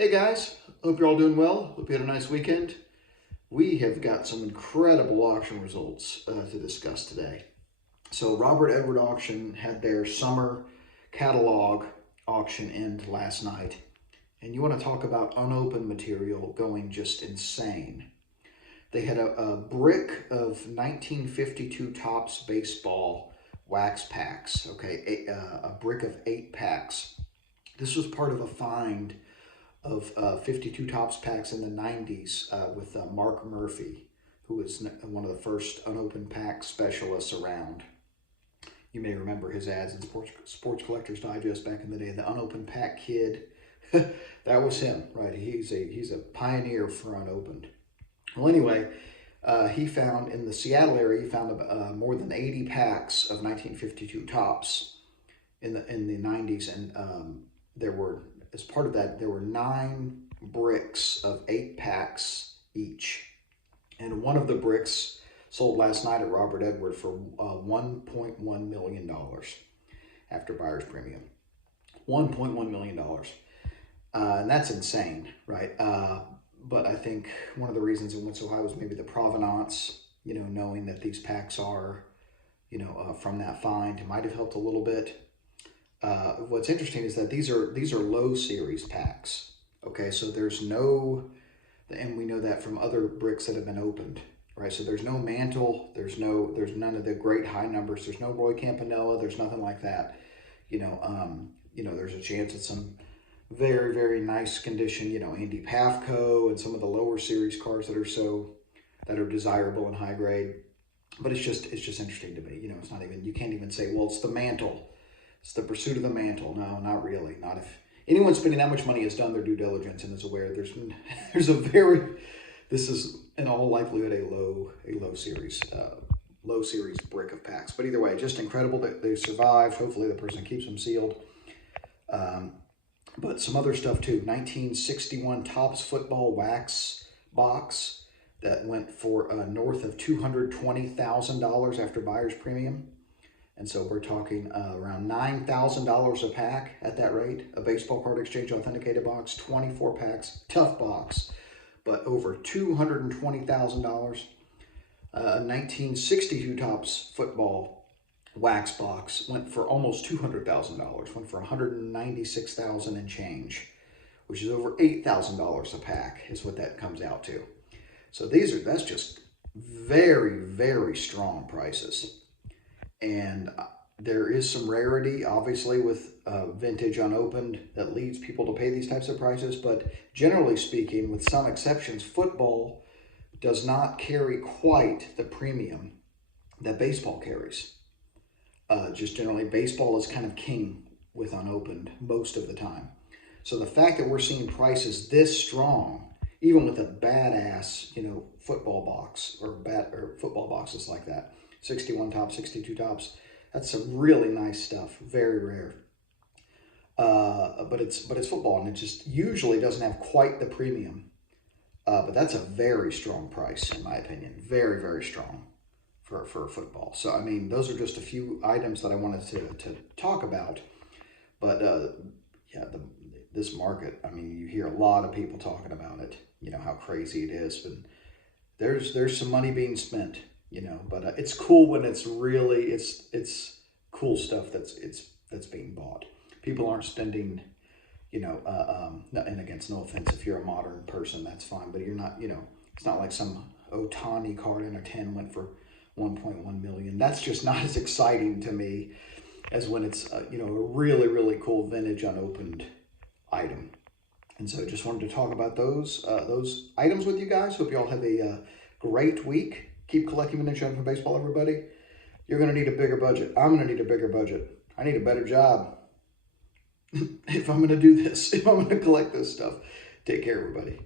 Hey guys, hope you're all doing well. Hope you had a nice weekend. We have got some incredible auction results to discuss today. So Robert Edward Auction had their summer catalog auction end last night. And you want to talk about unopened material going just insane. They had a brick of 1952 Topps baseball wax packs, okay, a brick of 8 packs. This was part of a find of 52 Topps packs in the 90s with Mark Murphy, who was one of the first unopened pack specialists around. You may remember his ads in Sports Collectors Digest back in the day. The unopened pack kid, that was him, right? He's a pioneer for unopened. Well, anyway, he found in the Seattle area, he found more than 80 packs of 1952 Topps in the 90s, and there were, as part of that, there were 9 bricks of 8 packs each. And one of the bricks sold last night at Robert Edward for $1.1 million after buyer's premium. $1.1 million. And that's insane, right? But I think one of the reasons it went so high was maybe the provenance, knowing that these packs are, from that find. It might have helped a little bit. What's interesting is that these are low series packs. Okay, so there's no, and we know that from other bricks that have been opened, right? So there's no Mantle, there's none of the great high numbers, there's no Roy Campanella, there's nothing like that. There's a chance at some very, very nice condition, Andy Pafko and some of the lower series cars that are desirable and high grade. But it's just interesting to me. It's not even, you can't even say, well, it's the Mantle. It's the pursuit of the Mantle. No, not really. Not if anyone spending that much money has done their due diligence and is aware this is in all likelihood a low series brick of packs. But either way, just incredible that they survived. Hopefully the person keeps them sealed. But some other stuff too. 1961 Topps football wax box that went for north of $220,000 after buyer's premium. And so we're talking around $9,000 a pack at that rate. A baseball card exchange authenticated box, 24 packs, tough box, but over $220,000. A 1962 Topps football wax box went for almost $200,000, went for $196,000 and change, which is over $8,000 a pack is what that comes out to. So that's just very, very strong prices. And there is some rarity, obviously, with vintage unopened that leads people to pay these types of prices. But generally speaking, with some exceptions, football does not carry quite the premium that baseball carries. Just generally, baseball is kind of king with unopened most of the time. So the fact that we're seeing prices this strong, even with a badass, football box or football boxes like that, 61 Topps, 62 Topps. That's some really nice stuff. Very rare. But it's football, and it just usually doesn't have quite the premium. But that's a very strong price, in my opinion. Very, very strong for football. So, I mean, those are just a few items that I wanted to talk about. But, this market, I mean, you hear a lot of people talking about it, how crazy it is. But there's some money being spent. But it's cool when it's really, it's cool stuff that's being bought. People aren't spending, and against no offense, if you're a modern person, that's fine, but you're not, it's not like some Ohtani card in a 10 went for 1.1 million. That's just not as exciting to me as when it's, a really, really cool vintage unopened item. And so just wanted to talk about those items with you guys. Hope you all have a great week. Keep collecting vintage from baseball, everybody. You're going to need a bigger budget. I'm going to need a bigger budget. I need a better job if I'm going to do this, if I'm going to collect this stuff. Take care, everybody.